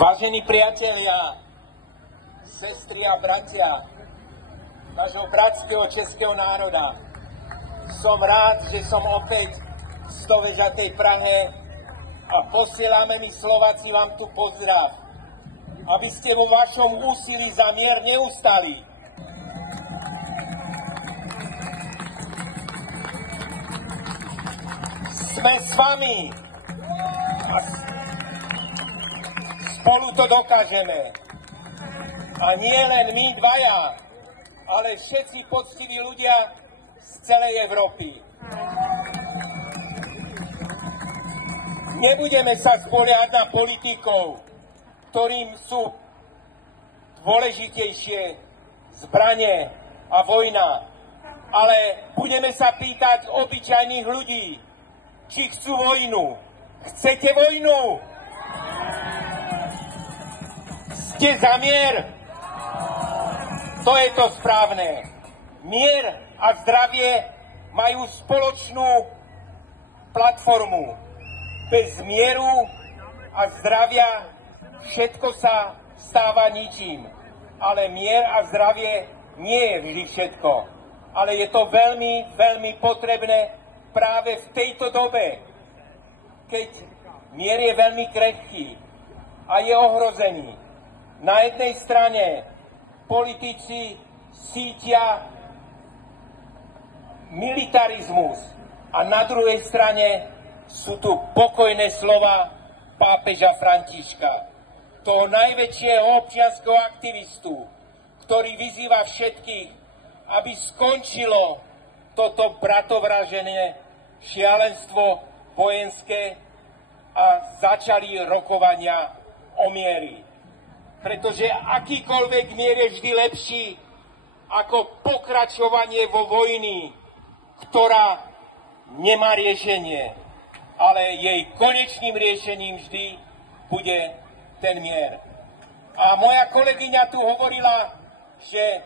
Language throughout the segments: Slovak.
Vážení priatelia, sestry a bratia nášho bratského českého národa, som rád, že som opäť v stovežatej Prahe a posielame my Slováci vám tu pozdrav, aby ste vo vašom úsilí za mier neustali. Sme s vami a spolu to dokážeme. A nie len my dvaja, ale všetci poctiví ľudia z celej Európy. Nebudeme sa spoliehať na politikov, ktorým sú dôležitejšie zbrane a vojna, ale budeme sa pýtať obyčajných ľudí, či chcú vojnu. Chcete vojnu? Ste za mier? To je to správne. Mier a zdravie majú spoločnú platformu. Bez mieru a zdravia všetko sa stáva ničím. Ale mier a zdravie nie je vždy všetko. Ale je to veľmi, veľmi potrebné práve v tejto dobe, keď mier je veľmi krehký a je ohrozený. Na jednej strane politici sítia militarizmus a na druhej strane sú tu pokojné slova pápeža Františka, toho najväčšieho občianskeho aktivistu, ktorý vyzýva všetkých, aby skončilo toto bratovražené šialenstvo vojenské a začali rokovania o miery. Pretože akýkoľvek mier je vždy lepší ako pokračovanie vo vojny, ktorá nemá riešenie, ale jej konečným riešením vždy bude ten mier. A moja kolegyňa tu hovorila, že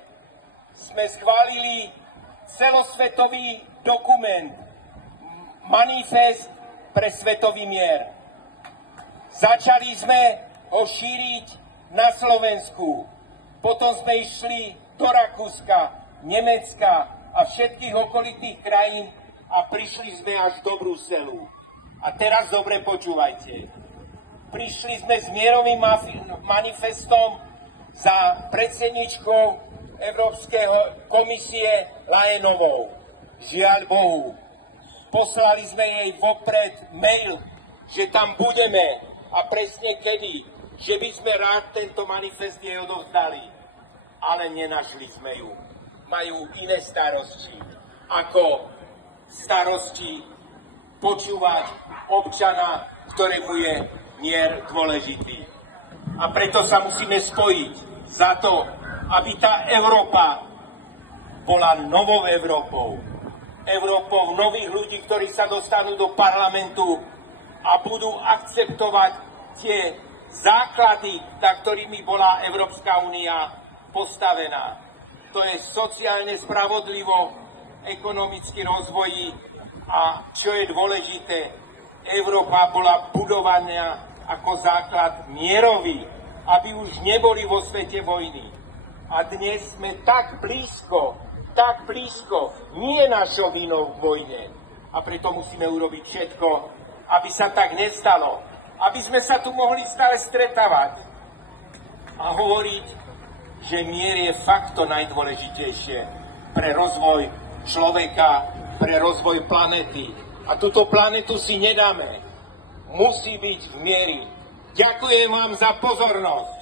sme schválili celosvetový dokument, manifest pre svetový mier. Začali sme ho šíriť na Slovensku, potom sme išli do Rakúska, Nemecka a všetkých okolitých krajín a prišli sme až do Bruselu. A teraz dobre počúvajte. Prišli sme s mierovým manifestom za predsedničkou Európskej komisie Lajenovou. Žiaľ Bohu, poslali sme jej vopred mail, že tam budeme a presne kedy, že by sme rád tento manifest jej odovzdali, ale nenašli sme ju. Majú iné starosti, ako starosti počúvať občana, ktorému je mier dôležitý. A preto sa musíme spojiť za to, aby tá Európa bola novou Európou. Európou nových ľudí, ktorí sa dostanú do parlamentu a budú akceptovať tie základy, na ktorými bola Európska únia postavená. To je sociálne spravodlivo, ekonomický rozvoj a čo je dôležité, Európa bola budovaná ako základ mierový, aby už neboli vo svete vojny. A dnes sme tak blízko, nie našou vinou v vojne. A preto musíme urobiť všetko, aby sa tak nestalo. Aby sme sa tu mohli stále stretávať a hovoriť, že mier je fakt to najdôležitejšie pre rozvoj človeka, pre rozvoj planety. A túto planetu si nedáme. Musí byť v mieri. Ďakujem vám za pozornosť.